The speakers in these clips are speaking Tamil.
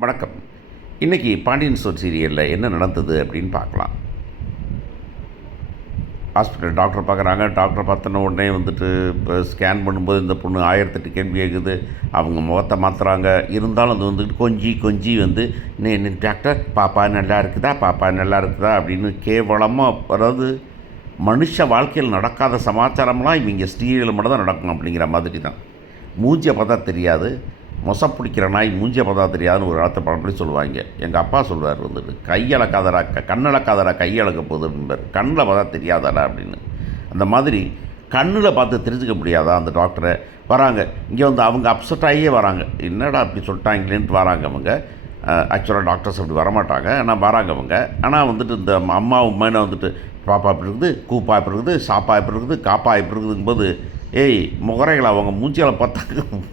வணக்கம். இன்றைக்கி பாண்டியன் ஸ்டோர் சீரியலில் என்ன நடந்தது அப்படின்னு பார்க்கலாம். ஹாஸ்பிட்டல் டாக்டர் பார்க்குறாங்க. டாக்டர் பார்த்தோன்ன உடனே வந்துட்டு இப்போ ஸ்கேன் பண்ணும்போது இந்த பொண்ணு 1008 கேள்வி கேட்குது. அவங்க முகத்தை மாற்றுறாங்க. இருந்தாலும் அது வந்துட்டு கொஞ்சி கொஞ்சி வந்து என்ன டாக்டர் பாப்பா நல்லா இருக்குதா, பாப்பா நல்லா இருக்குதா அப்படின்னு கேவலமாக, அதாவது மனுஷ வாழ்க்கையில் நடக்காத சமாச்சாரம்லாம் இவங்க சீரியலில் மட்டும் தான் நடக்கும் அப்படிங்கிற மாதிரி தான். மூஞ்சியை பார்த்தா தெரியாது, மொசை பிடிக்கிற நாய் மூஞ்சியை பார்த்தா தெரியாதுன்னு ஒரு காலத்தை பழமொழி சொல்லுவாங்க. எங்கள் அப்பா சொல்வார் வந்துட்டு, கையளக்காதரா கண்ணளக்காதரா கையளக்க போகுது அப்படின்பார். கண்ணில் பார்த்தா தெரியாதடா அப்படின்னு. அந்த மாதிரி கண்ணில் பார்த்து தெரிஞ்சுக்க முடியாதா அந்த டாக்டரை. வராங்க இங்கே வந்து அவங்க அப்செட் ஆகியே வராங்க. என்னடா அப்படி சொல்லிட்டாங்களேன்ட்டு வராங்க அவங்க. ஆக்சுவலாக டாக்டர்ஸ் அப்படி வரமாட்டாங்க, ஆனால் வராங்க அவங்க. ஆனால் வந்துட்டு இந்த அம்மா உண்மையில வந்துட்டு பாப்பா இப்படி இருக்குது, கூப்பா இப்படி இருக்குது, சாப்பா இப்படி இருக்குது, காப்பா இப்படி இருக்குதுங்கும்போது, ஏய் முகரைகளா அவங்க மூஞ்சியால பார்த்தாங்க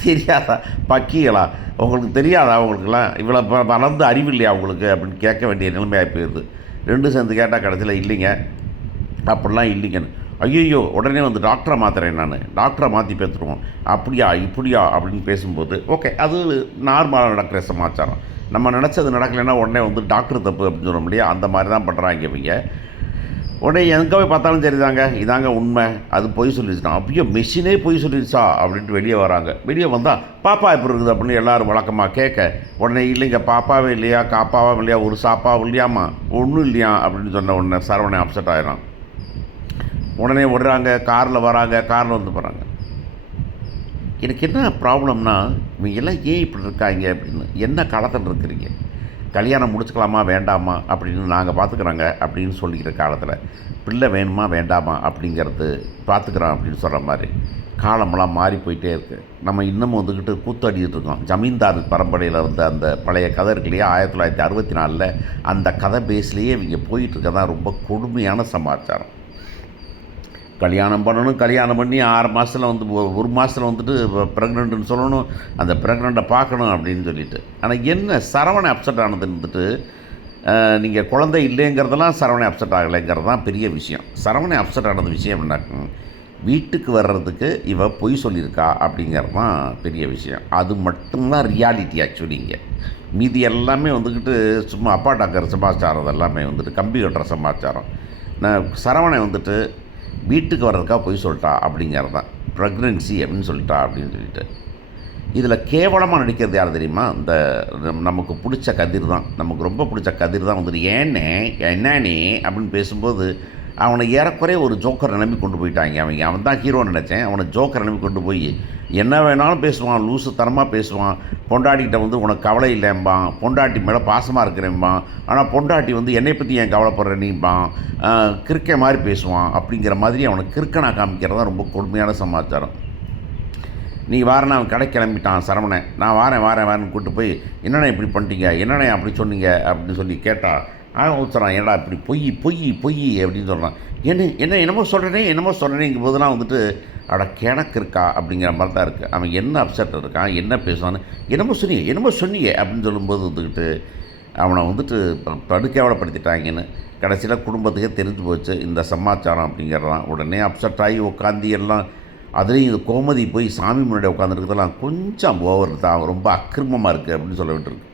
தெரியாதா, பக்கிகளா உங்களுக்கு தெரியாதா, அவங்களுக்குலாம் இவ்வளோ வளர்ந்து அறிவு இல்லையா அவங்களுக்கு அப்படின்னு கேட்க வேண்டிய நிலைமையாக போயிடுது. ரெண்டும் சேர்ந்து கேட்டால் கடைசியில் இல்லைங்க அப்படிலாம் இல்லைங்கன்னு. ஐயோ உடனே வந்து டாக்டரை மாற்றுறேன், நான் டாக்டரை மாற்றி பேத்துருவோம், அப்படியா இப்படியா அப்படின்னு பேசும்போது ஓகே, அது நார்மலாக நடக்கிற சமாச்சாரம். நம்ம நினச்சது நடக்கலைன்னா உடனே வந்து டாக்டர் தப்பு அப்படின்னு சொல்ல முடியாது. அந்த மாதிரி தான் பண்ணுறாங்க இவங்க. உடனே எங்கே போய் பார்த்தாலும் சரிதாங்க, இதாங்க உண்மை, அது பொய் சொல்லிடுச்சான். அப்படியோ மெஷினே பொய் சொல்லிடுச்சா அப்படின்ட்டு வெளியே வராங்க. வெளியே வந்தால் பாப்பா எப்படி இருக்குது அப்படின்னு எல்லோரும் வழக்கமாக கேட்க, உடனே இல்லைங்க பாப்பாவே இல்லையா, காப்பாவும் இல்லையா, ஒரு சாப்பாவும் இல்லையாம்மா, ஒன்றும் இல்லையா அப்படின்னு சொன்ன உடனே சரவணன் அப்செட் ஆகிடும். உடனே விடுறாங்க, காரில் வராங்க, காரில் வந்து போகிறாங்க. எனக்கு என்ன ப்ராப்ளம்னா, இவங்க எல்லாம் ஏன் இப்படி இருக்காங்க அப்படின்னு. என்ன காலத்தில் இருக்கிறீங்க, கல்யாணம் முடிச்சுக்கலாமா வேண்டாமா அப்படின்னு நாங்கள் பார்த்துக்குறோங்க அப்படின்னு சொல்லிக்கிற காலத்தில் பிள்ளை வேணுமா வேண்டாமா அப்படிங்கிறது பார்த்துக்குறோம் அப்படின்னு சொல்கிற மாதிரி காலமெல்லாம் மாறி போயிட்டே இருக்குது. நம்ம இன்னமும் வந்துக்கிட்டு கூத்தாடிக்கிட்டு இருக்கோம். ஜமீன்தார் பரம்பரையில் இருந்த அந்த பழைய கதை இருக்கு இல்லையா, 1964 அந்த கதை பேஸ்லேயே இவங்க போயிட்டுருக்கதான் ரொம்ப கொடுமையான சமாச்சாரம். கல்யாணம் பண்ணணும், கல்யாணம் பண்ணி 6 மாதத்தில் வந்து ஒரு மாதத்தில் வந்துட்டு ப்ரெக்னென்ட்டுன்னு சொல்லணும், அந்த ப்ரெக்னெண்ட்டை பார்க்கணும் அப்படின்னு சொல்லிட்டு. ஆனால் என்ன சரவணன் அப்செட் ஆனதுன்னு வந்துட்டு, நீங்கள் குழந்தை இல்லைங்கிறதெல்லாம் சரவணன் அப்செட் ஆகலைங்கிறது தான் பெரிய விஷயம். சரவணன் அப்செட் ஆனது விஷயம் என்ன, வீட்டுக்கு வர்றதுக்கு இவ பொய் சொல்லியிருக்கா அப்படிங்கிறது தான் பெரிய விஷயம். அது மட்டும்தான் ரியாலிட்டி ஆக்சுவலி. இங்கே மீதி எல்லாமே வந்துக்கிட்டு சும்மா அப்பா டாக்கர் சமாச்சாரம், எல்லாமே வந்துட்டு கம்பி கட்டுற சமாச்சாரம். நான் சரவணன் வந்துட்டு வீட்டுக்கு வர்றதுக்காக பொய் சொல்லிட்டா அப்படிங்கிறது தான், ப்ரெக்னென்சி அப்படின்னு சொல்லிட்டா அப்படின்னு சொல்லிட்டு. இதில் கேவலமாக நடிக்கிறது யார் தெரியுமா, இந்த நமக்கு பிடிச்ச கதிர் தான். நமக்கு ரொம்ப பிடிச்ச கதிர் தான் வந்துட்டு ஏன்னே என்னே அப்படின்னு பேசும்போது அவனை ஏறக்குறைய ஒரு ஜோக்கர் நிலைமை கொண்டு போயிட்டாங்க அவங்க. அவன் தான் ஹீரோன்னு நினச்சேன், அவனை ஜோக்கர் நிலைமை கொண்டு போய் என்ன வேணாலும் பேசுவான், லூசு தரமாக பேசுவான். பொண்டாட்டிகிட்ட வந்து உனக்கு கவலை இல்லைம்பான், பொண்டாட்டி மேலே பாசமாக இருக்கிறேன்பான், ஆனால் பொண்டாட்டி வந்து என்னை பற்றி ஏன் கவலைப்படுற நீம்பான், கிறுக்கை மாதிரி பேசுவான். அப்படிங்கிற மாதிரி அவனை கிறுக்கனாக காமிக்கிறது தான் ரொம்ப கொடுமையான சமாச்சாரம். நீ வாரேன்னா அவன் கடை கிளம்பிட்டான் சரவணன், நான் வாரேன்னு கூப்பிட்டு போய் என்னென்ன இப்படி பண்ணிட்டீங்க, என்னென்ன அப்படி சொன்னீங்க அப்படின்னு சொல்லி கேட்டால் அவன் ஊற்றுறான், என்னடா இப்படி பொய் அப்படின்னு சொல்கிறான். என்னமோ சொல்கிறேனேங்கும் போதெல்லாம் வந்துட்டு அட கிணக்கு இருக்கா அப்படிங்கிற மாதிரி தான் இருக்குது. அவன் என்ன அப்செட் இருக்கான், என்ன பேசுவான்னு, என்னமோ சொன்னீங்க அப்படின்னு சொல்லும்போது வந்துக்கிட்டு அவனை வந்துட்டு படுக்கையாவடப்படுத்திட்டாங்கன்னு கடைசியில் குடும்பத்துக்கே தெரிஞ்சு போச்சு இந்த சமாச்சாரம் அப்படிங்கிறதான். உடனே அப்செட் ஆகி உட்காந்து எல்லாம், அதுலேயும் இந்த கோமதி போய் சாமி முன்னாடி உட்காந்துருக்கிறதெல்லாம் கொஞ்சம் ஓவர் தான், ரொம்ப அக்கிரமமாக இருக்குது அப்படின்னு சொல்ல விட்டுருக்கு.